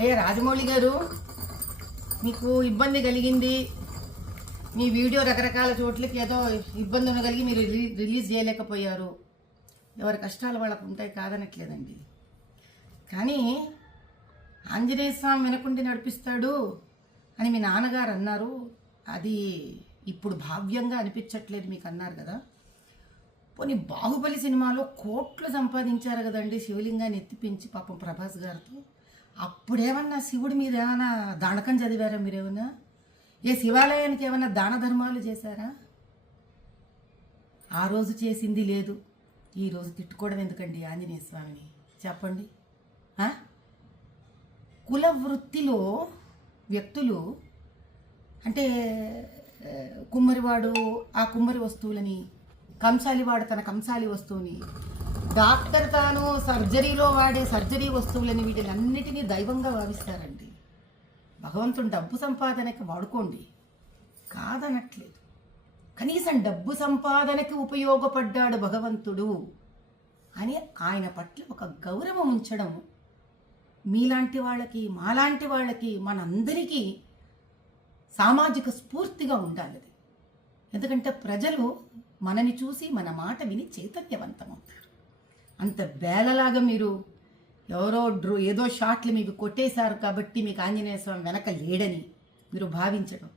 అయ్యా రాజమౌళి గారు, మీకు ఇబ్బంది కలిగింది, మీ వీడియో రకరకాల చోట్లకి ఏదో ఇబ్బంది ఉండగలిగి మీరు రిలీజ్ చేయలేకపోయారు. ఎవరి కష్టాలు వాళ్ళకు ఉంటాయి, కాదనట్లేదండి. కానీ ఆంజనేయ స్వామి వినకుండి నడిపిస్తాడు అని మీ నాన్నగారు అన్నారు. అది ఇప్పుడు భావ్యంగా అనిపించట్లేదు మీకు అన్నారు కదా. పోనీ బాహుబలి సినిమాలో కోట్లు సంపాదించారు కదండి శివలింగాన్ని ఎత్తిపించి పాపం ప్రభాస్ గారితో. అప్పుడేమన్నా శివుడి మీద ఏమైనా దానకం చదివారా మీరేమన్నా? ఏ శివాలయానికి ఏమైనా దాన ధర్మాలు చేశారా? ఆ రోజు చేసింది లేదు, ఈరోజు తిట్టుకోవడం ఎందుకండి ఆంజనేయ స్వామిని చెప్పండి. కుల వృత్తిలో వ్యక్తులు అంటే కుమ్మరివాడు ఆ కుమ్మరి వస్తువులని, కంసాలివాడు తన కంసాలి వస్తువుని, డాక్టర్ తాను సర్జరీలో వాడే సర్జరీ వస్తువులని, వీటిలన్నిటినీ దైవంగా భావిస్తారండి. భగవంతుడు డబ్బు సంపాదనకి వాడుకోండి, కాదనట్లేదు. కనీసం డబ్బు సంపాదనకి ఉపయోగపడ్డాడు భగవంతుడు అని ఆయన పట్ల ఒక గౌరవం ఉంచడం మీలాంటి వాళ్ళకి, మాలాంటి వాళ్ళకి, మనందరికీ సామాజిక స్ఫూర్తిగా ఉండాలి. ఎందుకంటే ప్రజలు మనని చూసి మన మాట విని చైతన్యవంతమవుతారు. అంత బేలలాగా మీరు ఎవరో ఏదో షాట్లు మీకు కొట్టేశారు కాబట్టి మీకు ఆంజనేయ స్వామి వెనక లేడని మీరు భావించడం,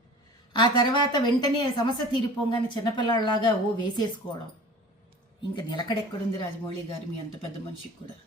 ఆ తర్వాత వెంటనే సమస్య తీరిపోగానే చిన్నపిల్లలాగా వేసేసుకోవడం, ఇంకా నిలకడెక్కడుంది రాజమౌళి గారు మీ అంత పెద్ద మనిషికి కూడా?